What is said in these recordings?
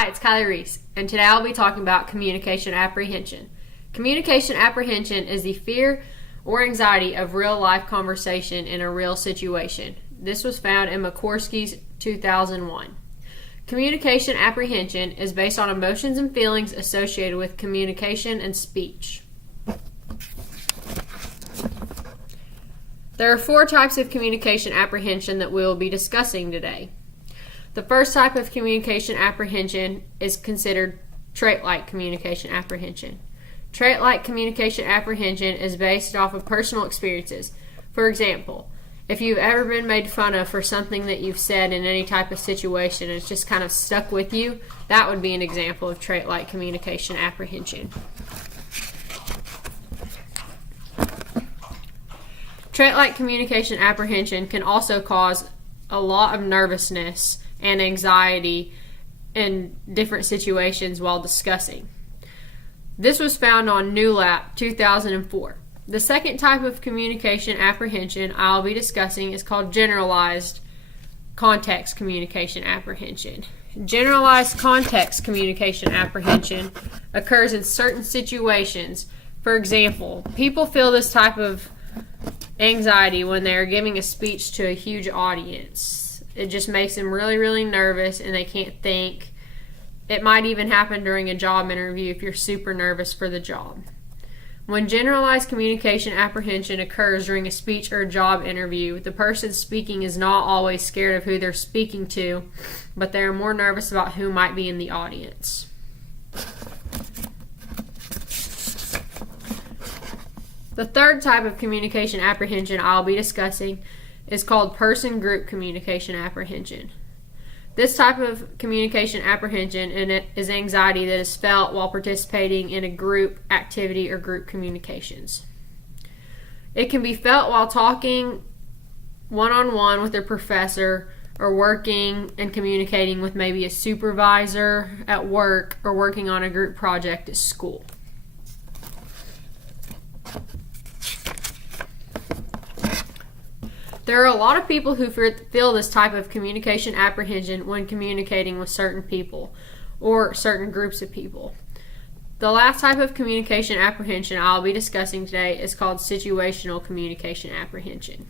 Hi, it's Kylie Reese, and today I'll be talking about communication apprehension. Communication apprehension is the fear or anxiety of real-life conversation in a real situation. This was found in McCorsky's 2001. Communication apprehension is based on emotions and feelings associated with communication and speech. There are 4 types of communication apprehension that we will be discussing today. The first type of communication apprehension is considered trait-like communication apprehension. Trait-like communication apprehension is based off of personal experiences. For example, if you've ever been made fun of for something that you've said in any type of situation and it's just kind of stuck with you, that would be an example of trait-like communication apprehension. Trait-like communication apprehension can also cause a lot of nervousness and anxiety in different situations while discussing. This was found on Newlap 2004. The second type of communication apprehension I'll be discussing is called generalized context communication apprehension. Generalized context communication apprehension occurs in certain situations. For example, people feel this type of anxiety when they're giving a speech to a huge audience. It just makes them really, really nervous and they can't think. It might even happen during a job interview if you're super nervous for the job. When generalized communication apprehension occurs during a speech or a job interview, the person speaking is not always scared of who they're speaking to, but they are more nervous about who might be in the audience. The third type of communication apprehension I'll be discussing is called person-group communication apprehension. This type of communication apprehension is anxiety that is felt while participating in a group activity or group communications. It can be felt while talking one-on-one with a professor or working and communicating with maybe a supervisor at work or working on a group project at school. There are a lot of people who feel this type of communication apprehension when communicating with certain people or certain groups of people. The last type of communication apprehension I'll be discussing today is called situational communication apprehension.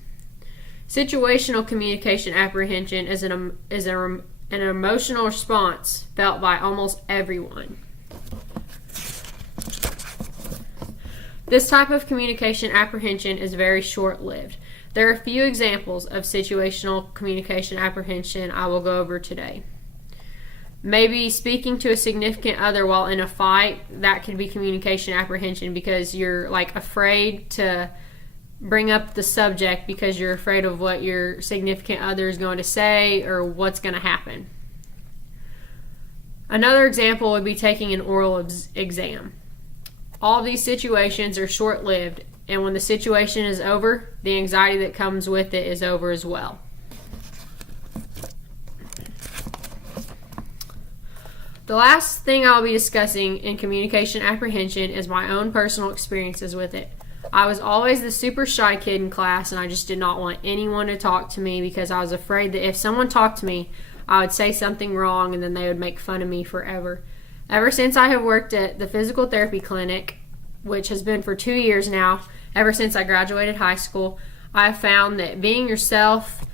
Situational communication apprehension is an emotional response felt by almost everyone. This type of communication apprehension is very short-lived. There are a few examples of situational communication apprehension I will go over today. Maybe speaking to a significant other while in a fight, that could be communication apprehension because you're afraid to bring up the subject because you're afraid of what your significant other is going to say or what's going to happen. Another example would be taking an oral exam. All these situations are short-lived, and when the situation is over, the anxiety that comes with it is over as well. The last thing I'll be discussing in communication apprehension is my own personal experiences with it. I was always the super shy kid in class, and I just did not want anyone to talk to me because I was afraid that if someone talked to me, I would say something wrong and then they would make fun of me forever. Ever since I have worked at the physical therapy clinic, which has been for 2 years now, ever since I graduated high school, I've found that being yourself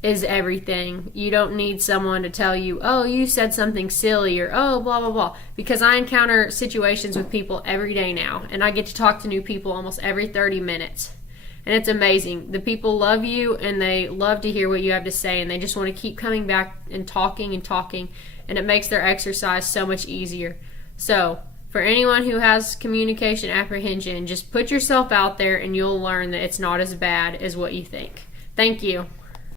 is everything. You don't need someone to tell you, oh, you said something silly, or oh, blah, blah, blah. Because I encounter situations with people every day now, and I get to talk to new people almost every 30 minutes. And it's amazing. The people love you, and they love to hear what you have to say, and they just want to keep coming back and talking, and it makes their exercise so much easier. So, for anyone who has communication apprehension, just put yourself out there and you'll learn that it's not as bad as what you think. Thank you.